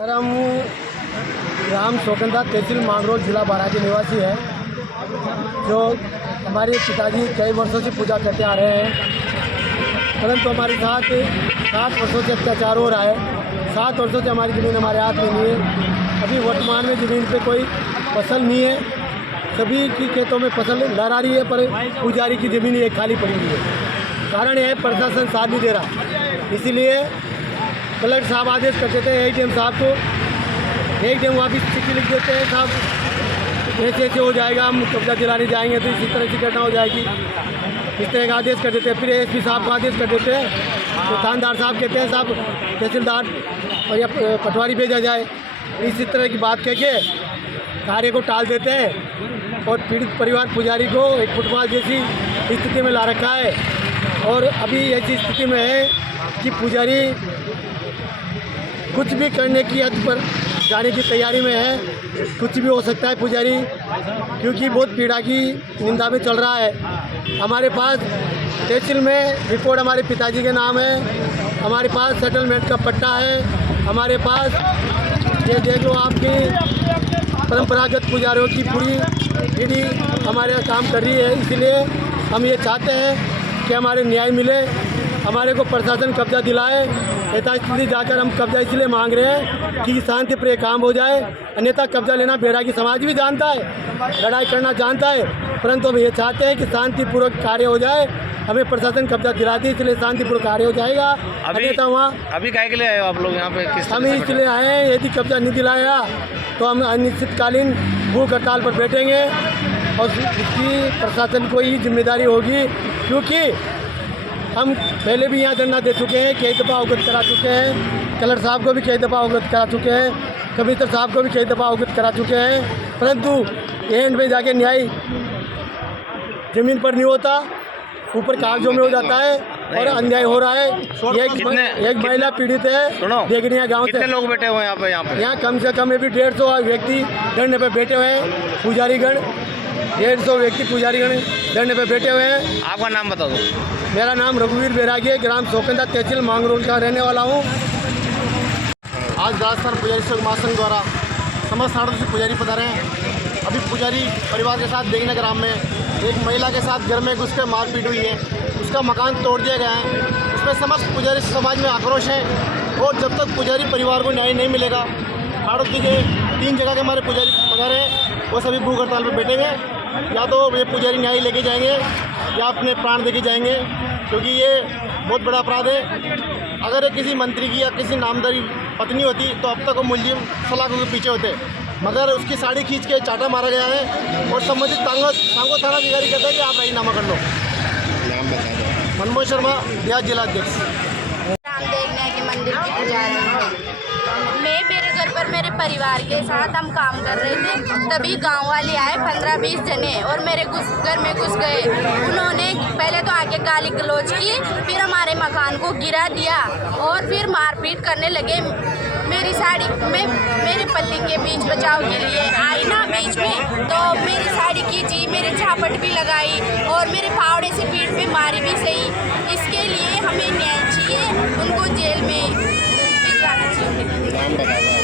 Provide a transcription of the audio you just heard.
Sir हम ग्राम सोकंदा तहसील मांगरोल जिला बारा के निवासी है। जो हमारे पिताजी कई वर्षों से पूजा करते आ रहे हैं, परंतु हमारे साथ 7 वर्षों से अत्याचार हो रहा है। 7 वर्षों से हमारी ज़मीन हमारे हाथ में नहीं है। अभी वर्तमान में ज़मीन पे कोई फसल नहीं है। सभी की खेतों में फसल लहरा रही है, पर पुजारी की ज़मीन एक खाली पड़ी हुई है। कारण यह है प्रशासन साथ नहीं दे रहा। इसीलिए कलेक्टर साहब आदेश कर देते हैं ADM साहब को, एकदम वहाँ भी चिट्ठी लिख देते हैं, साहब ऐसे ऐसे हो जाएगा, हम कब्जा दिलाने जाएंगे तो इसी तरह की घटना हो जाएगी। इस तरह का आदेश कर देते हैं। फिर SP साहब को आदेश कर देते हैं, तो थानेदार साहब कहते हैं साहब तहसीलदार और या पटवारी भेजा जाए। इसी तरह की बात कह के कार्य को टाल देते हैं और पीड़ित परिवार पुजारी को एक फुटबॉल जैसी स्थिति में ला रखा है। और अभी ऐसी स्थिति में है कि पुजारी कुछ भी करने की हद पर जाने की तैयारी में है। कुछ भी हो सकता है पुजारी, क्योंकि बहुत पीड़ा की निंदा में चल रहा है। हमारे पास तहसील में रिपोर्ट हमारे पिताजी के नाम है, हमारे पास सेटलमेंट का पट्टा है, हमारे पास ये देख लो आपकी परंपरागत पुजारियों की पूरी पीढ़ी हमारे यहाँ काम कर रही है। इसलिए हम ये चाहते हैं कि हमारे न्याय मिले, हमारे को प्रशासन कब्जा दिलाए। यथास्थिति जाकर हम कब्जा इसलिए मांग रहे हैं कि शांति प्रिय काम हो जाए, अन्यथा कब्जा लेना बैरागी समाज भी जानता है, लड़ाई करना जानता है, परंतु हम ये चाहते हैं कि शांतिपूर्वक कार्य हो जाए। हमें प्रशासन कब्जा दिलाती है, इसलिए शांतिपूर्वक कार्य हो जाएगा। अन्यथा वहाँ अभी काहे के लिए आए हो आप लोग यहाँ पे? हम इसलिए आए हैं, यदि कब्जा नहीं दिलाया तो हम अनिश्चितकालीन भूख हड़ताल पर बैठेंगे और इसकी प्रशासन को ही जिम्मेदारी होगी। क्योंकि हम पहले भी यहाँ धरना दे चुके हैं, कई दफ़ा अवगत करा चुके हैं, कलेक्टर साहब को भी कई दफ़ा अवगत करा चुके हैं, कमिश्नर साहब को भी कई दफ़ा अवगत करा चुके हैं, परंतु एंड में जाके न्याय ज़मीन पर नहीं होता, ऊपर कागजों में हो जाता है और अन्याय हो रहा है। एक महिला पीड़ित है बेगनिया गाँव से। कितने लोग बैठे हुए हैं यहाँ कम से कम अभी 150 व्यक्ति धरने पर बैठे हुए हैं। पुजारीगण 150 व्यक्ति पुजारीगण धरने पर बैठे हुए हैं। आपका नाम बता दो। मेरा नाम रघुवीर बैरागी है, ग्राम सोकंदा तहसील मांगरोल का रहने वाला हूँ। आज राजस्थान पुजारी संघ महासंघ द्वारा समस्त साढ़ों से पुजारी पधारे हैं। अभी पुजारी परिवार के साथ देखने ग्राम में एक महिला के साथ घर में घुसकर मारपीट हुई है, उसका मकान तोड़ दिया गया है। उसमें समस्त पुजारी समाज में आक्रोश है और जब तक पुजारी परिवार को न्याय नहीं मिलेगा, हाड़ोती के 3 जगह के हमारे पुजारी पधारे हैं, वो सभी भूख हड़ताल पर बैठेंगे। या तो ये पुजारी न्याय लेके जाएंगे या अपने प्राण देके जाएंगे, क्योंकि ये बहुत बड़ा अपराध है। अगर ये किसी मंत्री की या किसी नामदारी पत्नी होती तो अब तक वो मुलजिम सलाखों के पीछे होते, मगर उसकी साड़ी खींच के चाटा मारा गया है और संबंधित सांगो थाना अधिकारी कहते हैं कि आप राजीनामा कर लो। नाम बता दो। मनमोहन शर्मा, देहात जिलाध्यक्ष। राम देखने के मंदिर की पुजारी मैं मेरे घर पर मेरे परिवार के साथ हम काम कर रहे थे, तभी गांव वाले आए 15-20 जने और मेरे घर में घुस गए। उन्होंने पहले तो आके गाली गलौज की, फिर हमारे मकान को गिरा दिया और फिर मारपीट करने लगे। मेरी साड़ी में मेरे पल्ली के बीच बचाव के लिए आई ना बीच में, तो मेरी साड़ी खींची, मेरे झापट भी लगाई और मेरे फावड़े से पीठ पे मारी भी सही। इसके लिए हमें न्याय चाहिए, उनको जेल में भिजवाना चाहिए। नाम बता दो।